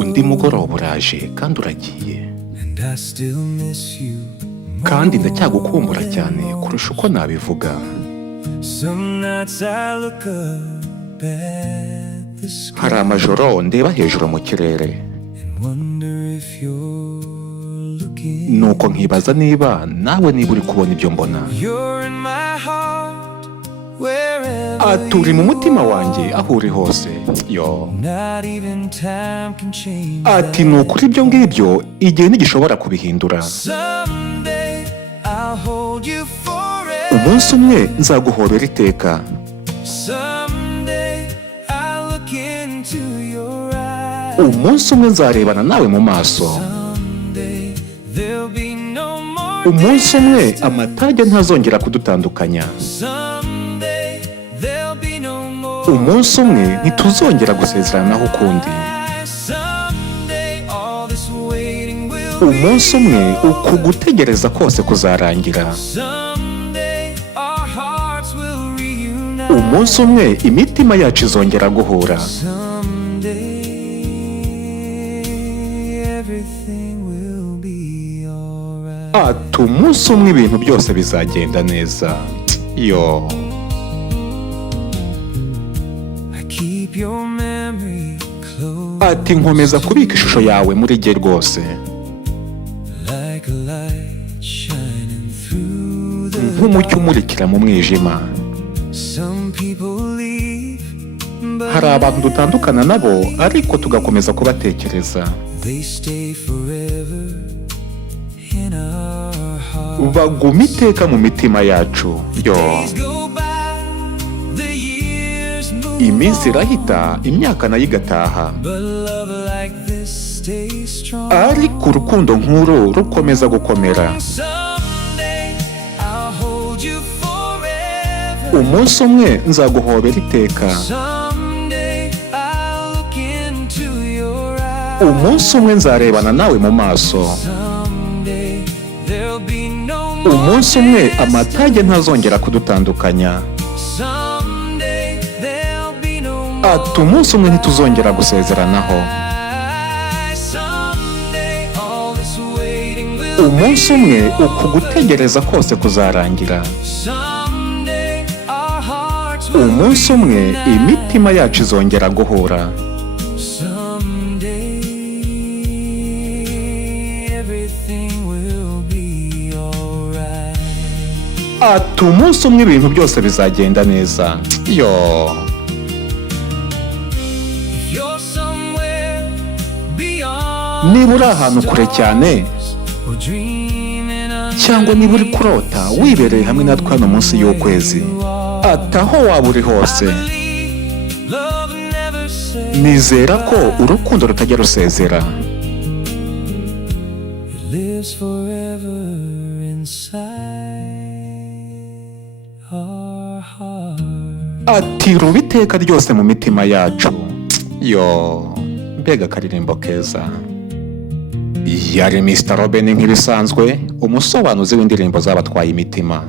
undi mugoroba uraje kandi uragiye, kandi ndacyagukumbura cyane kurusha uko nabivuga. Hari amajoro ndeba hejuru mu kirere, nuko nkibaza niba nawe uri kubona ibyo mbona. Uri mu mutima wanjye aho uri hose. Ni ukuri ibyo ngibyo igihe ntigishobora kubihindura. Umunsi umwe nzaguhobera iteka, umunsi umwe nzarebana nawe mu maso, umunsi umwe amatage ntazongera kudutandukanya, umunsi umwe ntituzongera gusezeranaho ukundi, umunsi umwe uku gutegereza kose kuzarangira, umunsi umwe imitima yacu izongera guhura. Umunsi umwe ibintu byose bizagenda neza. Nkomeza kubika ishusho yawe muri jye rwose, nk'umucyo umurikira mu mwijima. Hari abantu dutandukana nabo ariko tugakomeza kubatekereza. Baguma iteka mu mitima yacu. Iminsi irahita, imyaka nayo igataha, ariko urukundo nk'uru rukomeza gukomera. Umunsi umwe nzaguhobera iteka, umunsi umwe nzarebana nawe mu maso, umunsi umwe amatage ntazongera kudutandukanya, umunsi umwe ntituzongera gusezeranaho, umunsi umwe uku gutegereza kose kuzarangira, umunsi umwe imitima yacu izongera guhura. Umunsi umwe ibintu byose bizagenda neza. Niba uri ahantu kure cyane, cyangwa niba uri kurota wibereye hamwe natwe hano munsi y'ukwezi, aho waba uri hose, nizera ko urukundo rutajya rusezera. Ruba iteka ryose mu mitima yacu. Mbega akaririmbo keza. Yari Mr. Roben nk'ibisanzwe, umusobanuzi w'indirimbo z'abatwaye imitima.